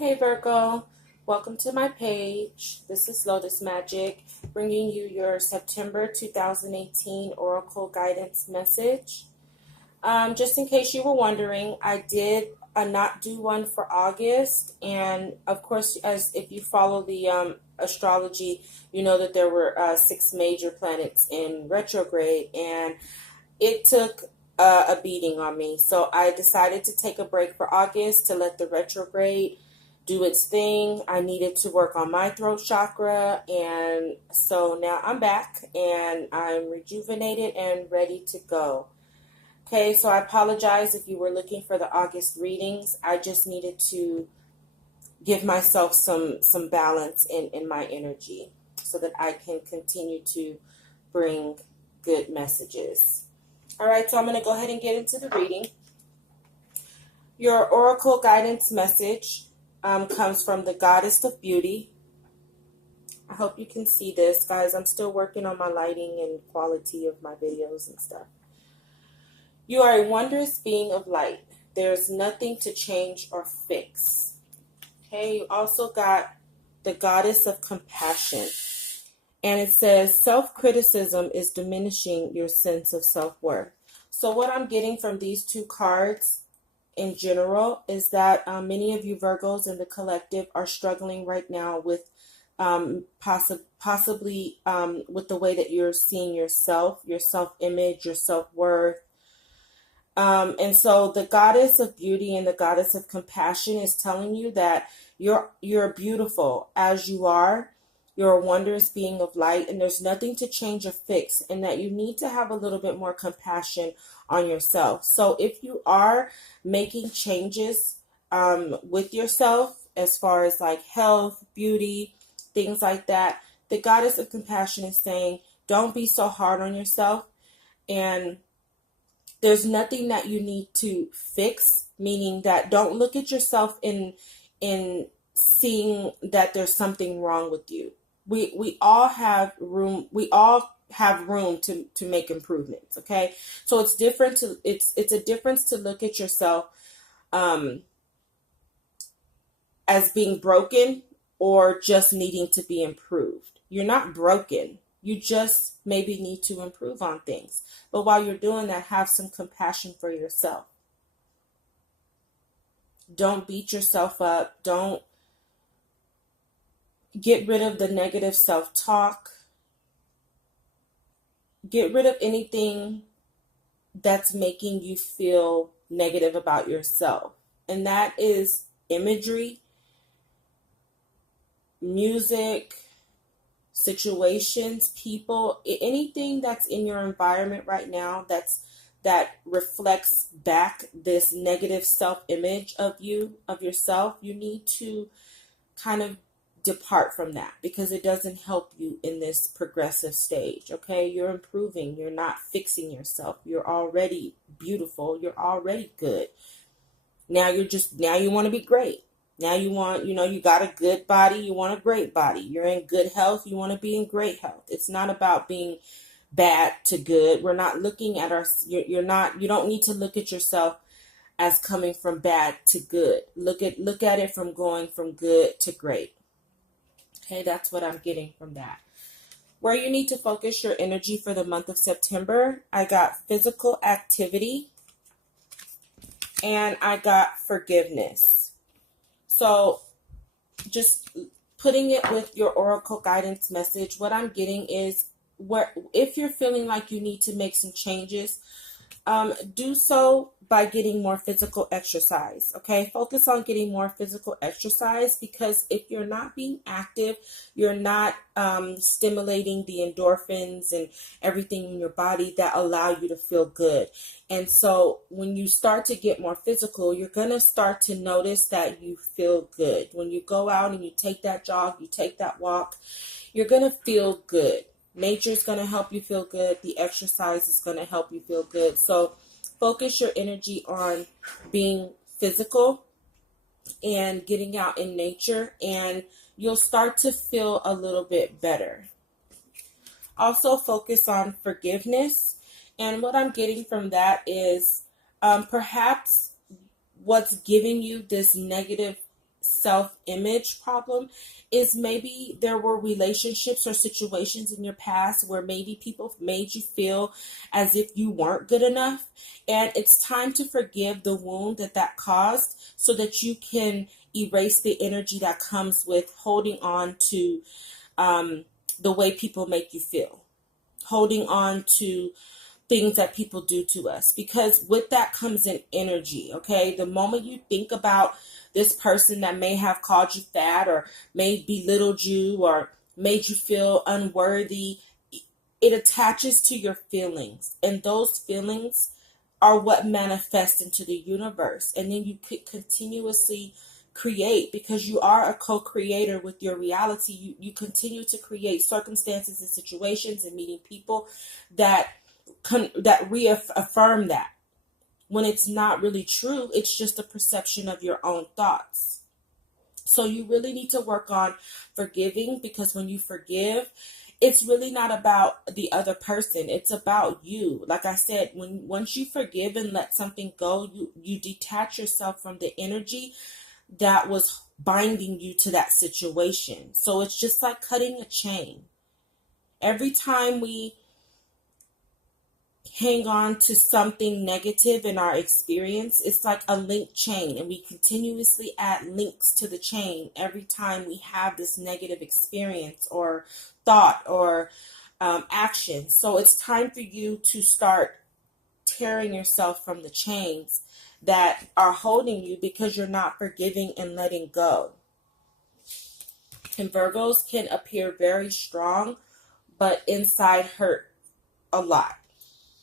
Hey Virgo, welcome to my page. This is Lotus Magic, bringing you your September 2018 Oracle Guidance message. Just in case you were wondering, I did not do one for August, and of course, as if you follow the astrology, you know that there were 6 major planets in retrograde, and it took a beating on me. So I decided to take a break for August to let the retrograde do its thing. I needed to work on my throat chakra, and so now I'm back and I'm rejuvenated and ready to go. Okay, so I apologize if you were looking for the August readings. I just needed to give myself some balance in my energy so that I can continue to bring good messages. All right, so I'm going to go ahead and get into the reading. Your Oracle Guidance message comes from the Goddess of Beauty. I hope you can see this, guys. I'm still working on my lighting and quality of my videos and stuff. You are a wondrous being of light. There's nothing to change or fix. Okay, you also got the Goddess of Compassion. And it says, self-criticism is diminishing your sense of self-worth. So what I'm getting from these two cards in general is that many of you Virgos in the collective are struggling right now with possibly with the way that you're seeing yourself, your self-image, your self-worth. And so the Goddess of Beauty and the Goddess of Compassion is telling you that you're beautiful as you are. You're a wondrous being of light, and there's nothing to change or fix, and that you need to have a little bit more compassion on yourself. So if you are making changes with yourself as far as like health, beauty, things like that, the Goddess of Compassion is saying, don't be so hard on yourself, and there's nothing that you need to fix, meaning that don't look at yourself in seeing that there's something wrong with you. We all have room. We all have room to make improvements. Okay, so it's different to it's a difference to look at yourself as being broken or just needing to be improved. You're not broken. You just maybe need to improve on things. But while you're doing that, have some compassion for yourself. Don't beat yourself up. Don't get rid of the negative self-talk. Get rid of anything that's making you feel negative about yourself. And that is imagery, music, situations, people, anything that's in your environment right now that reflects back this negative self-image of yourself. You need to kind of depart from that because it doesn't help you in this progressive stage. Okay, you're improving. You're not fixing yourself. You're already beautiful. You're already good. Now you want to be great. Now you want, you got a good body. You want a great body. You're in good health. You want to be in great health. It's not about being bad to good. We're not looking at you don't need to look at yourself as coming from bad to good. Look at it from going from good to great. Okay, that's what I'm getting from that. Where you need to focus your energy for the month of September, I got physical activity and I got forgiveness. So just putting it with your Oracle Guidance message, what I'm getting is if you're feeling like you need to make some changes, do so by getting more physical exercise. Okay, focus on getting more physical exercise because if you're not being active, you're not stimulating the endorphins and everything in your body that allow you to feel good. And so when you start to get more physical, you're going to start to notice that you feel good. When you go out and you take that jog, you take that walk, you're going to feel good. Nature's going to help you feel good. The exercise is going to help you feel good. So focus your energy on being physical and getting out in nature, and you'll start to feel a little bit better. Also focus on forgiveness. And what I'm getting from that is perhaps what's giving you this negative self-image problem is maybe there were relationships or situations in your past where maybe people made you feel as if you weren't good enough, and it's time to forgive the wound that caused so that you can erase the energy that comes with holding on to the way people make you feel, holding on to things that people do to us, because with that comes an energy. Okay, the moment you think about this person that may have called you fat or may belittled you or made you feel unworthy, it attaches to your feelings, and those feelings are what manifest into the universe, and then you could continuously create, because you are a co-creator with your reality. You continue to create circumstances and situations and meeting people that reaffirm that, when it's not really true. It's just a perception of your own thoughts. So you really need to work on forgiving, because when you forgive, it's really not about the other person. It's about you. Like I said, once you forgive and let something go, you detach yourself from the energy that was binding you to that situation. So it's just like cutting a chain. Every time we hang on to something negative in our experience, it's like a link chain, and we continuously add links to the chain every time we have this negative experience or thought or action. So it's time for you to start tearing yourself from the chains that are holding you, because you're not forgiving and letting go. And Virgos can appear very strong, but inside hurt a lot.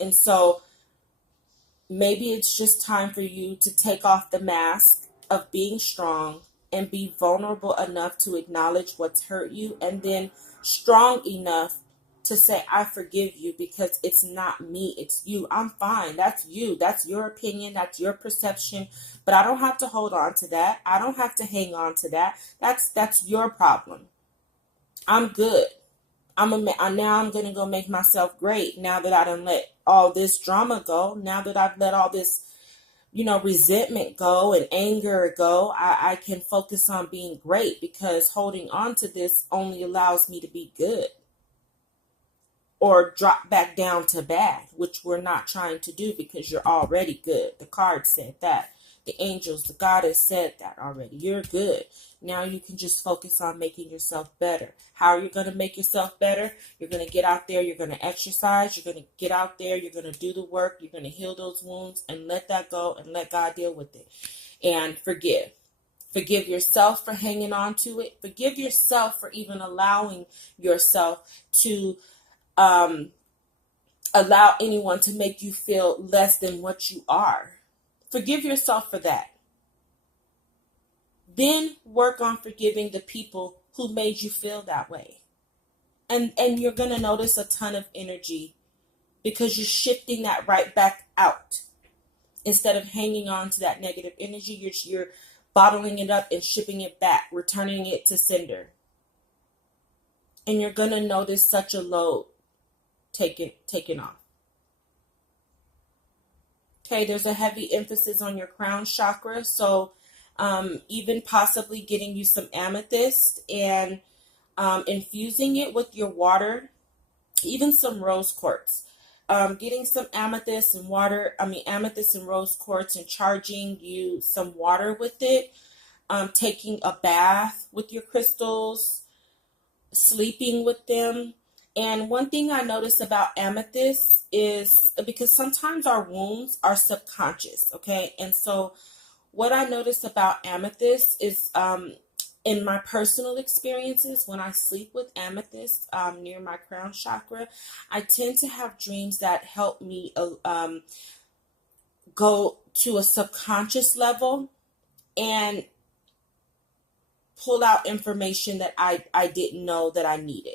And so maybe it's just time for you to take off the mask of being strong and be vulnerable enough to acknowledge what's hurt you, and then strong enough to say, I forgive you, because it's not me, it's you. I'm fine. That's you. That's your opinion. That's your perception. But I don't have to hold on to that. I don't have to hang on to that. That's your problem. I'm good. Now I'm going to go make myself great. Now that I done let all this drama go, now that I've let all this, resentment go and anger go, I can focus on being great, because holding on to this only allows me to be good or drop back down to bad, which we're not trying to do, because you're already good. The card said that. The angels, the goddess said that already. You're good. Now you can just focus on making yourself better. How are you going to make yourself better? You're going to get out there. You're going to exercise. You're going to get out there. You're going to do the work. You're going to heal those wounds and let that go and let God deal with it. And forgive. Forgive yourself for hanging on to it. Forgive yourself for even allowing yourself to allow anyone to make you feel less than what you are. Forgive yourself for that. Then work on forgiving the people who made you feel that way. And you're going to notice a ton of energy, because you're shifting that right back out. Instead of hanging on to that negative energy, you're bottling it up and shipping it back, returning it to sender. And you're going to notice such a load taken off. Okay, there's a heavy emphasis on your crown chakra. So even possibly getting you some amethyst and infusing it with your water, even some rose quartz. Getting some amethyst and rose quartz, and charging you some water with it. Taking a bath with your crystals, sleeping with them. And one thing I notice about amethyst is, because sometimes our wounds are subconscious, okay? And so what I notice about amethyst is, in my personal experiences, when I sleep with amethyst near my crown chakra, I tend to have dreams that help me go to a subconscious level and pull out information that I didn't know that I needed.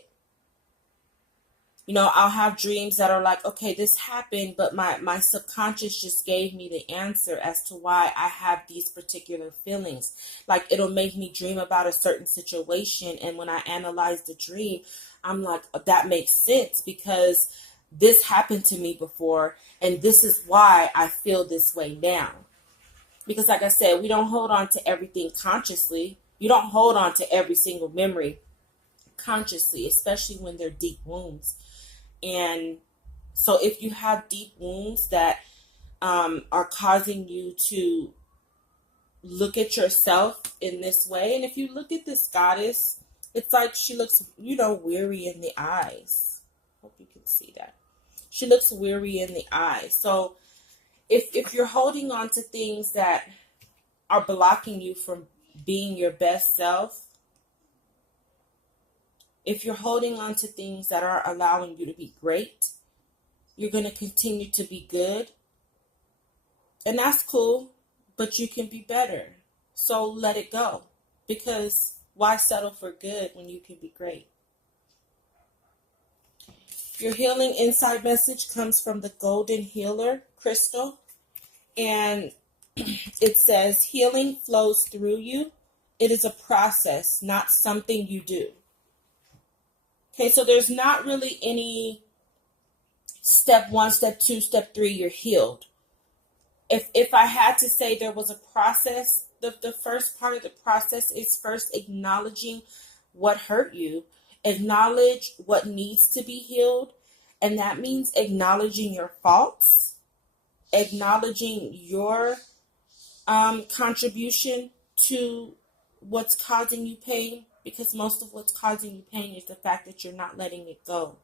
I'll have dreams that are like, okay, this happened, but my subconscious just gave me the answer as to why I have these particular feelings. Like, it'll make me dream about a certain situation, and when I analyze the dream, I'm like, that makes sense, because this happened to me before, and this is why I feel this way now. Because like I said, we don't hold on to everything consciously. You don't hold on to every single memory consciously, especially when they're deep wounds. And so if you have deep wounds that are causing you to look at yourself in this way, and if you look at this goddess, it's like she looks, weary in the eyes. Hope you can see that. She looks weary in the eyes. So if you're holding on to things that are blocking you from being your best self, if you're holding on to things that are allowing you to be great, you're going to continue to be good. And that's cool, but you can be better. So let it go. Because why settle for good when you can be great? Your healing inside message comes from the Golden Healer crystal. And it says, healing flows through you. It is a process, not something you do. Okay, so there's not really any step 1, step 2, step 3, you're healed. If I had to say there was a process, the first part of the process is first acknowledging what hurt you. Acknowledge what needs to be healed. And that means acknowledging your faults, acknowledging your contribution to what's causing you pain, because most of what's causing you pain is the fact that you're not letting it go.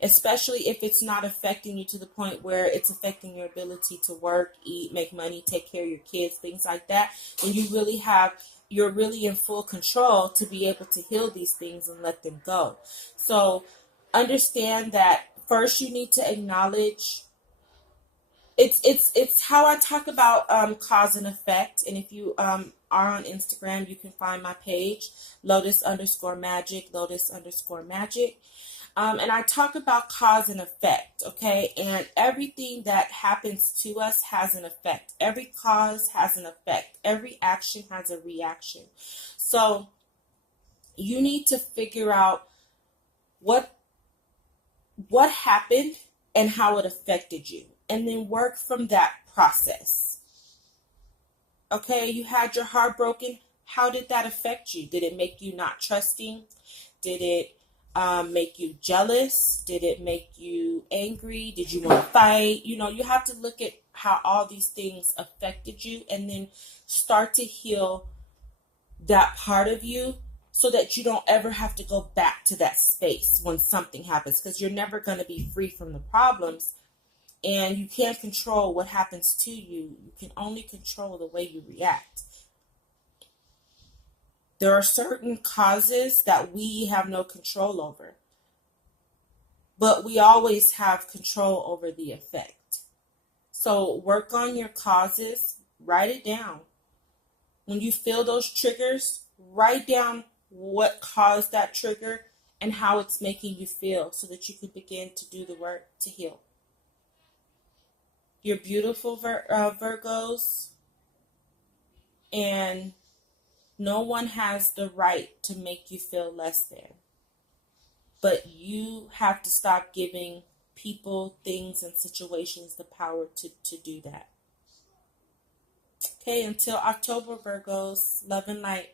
Especially if it's not affecting you to the point where it's affecting your ability to work, eat, make money, take care of your kids, things like that. And you're really in full control to be able to heal these things and let them go. So understand that first you need to acknowledge. It's how I talk about cause and effect. And if you are on Instagram, you can find my page, Lotus_Magic, Lotus_Magic. And I talk about cause and effect, okay? And everything that happens to us has an effect. Every cause has an effect. Every action has a reaction. So you need to figure out what happened and how it affected you, and then work from that process. Okay, you had your heart broken. How did that affect you? Did it make you not trusting? Did it make you jealous? Did it make you angry? Did you want to fight? You have to look at how all these things affected you and then start to heal that part of you so that you don't ever have to go back to that space when something happens, because you're never going to be free from the problems, and you can't control what happens to you. You can only control the way you react. There are certain causes that we have no control over, but we always have control over the effect. So work on your causes, write it down. When you feel those triggers, write down what caused that trigger and how it's making you feel so that you can begin to do the work to heal. You're beautiful, Virgos, and no one has the right to make you feel less than. But you have to stop giving people, things, and situations the power to do that. Okay, until October, Virgos, love and light.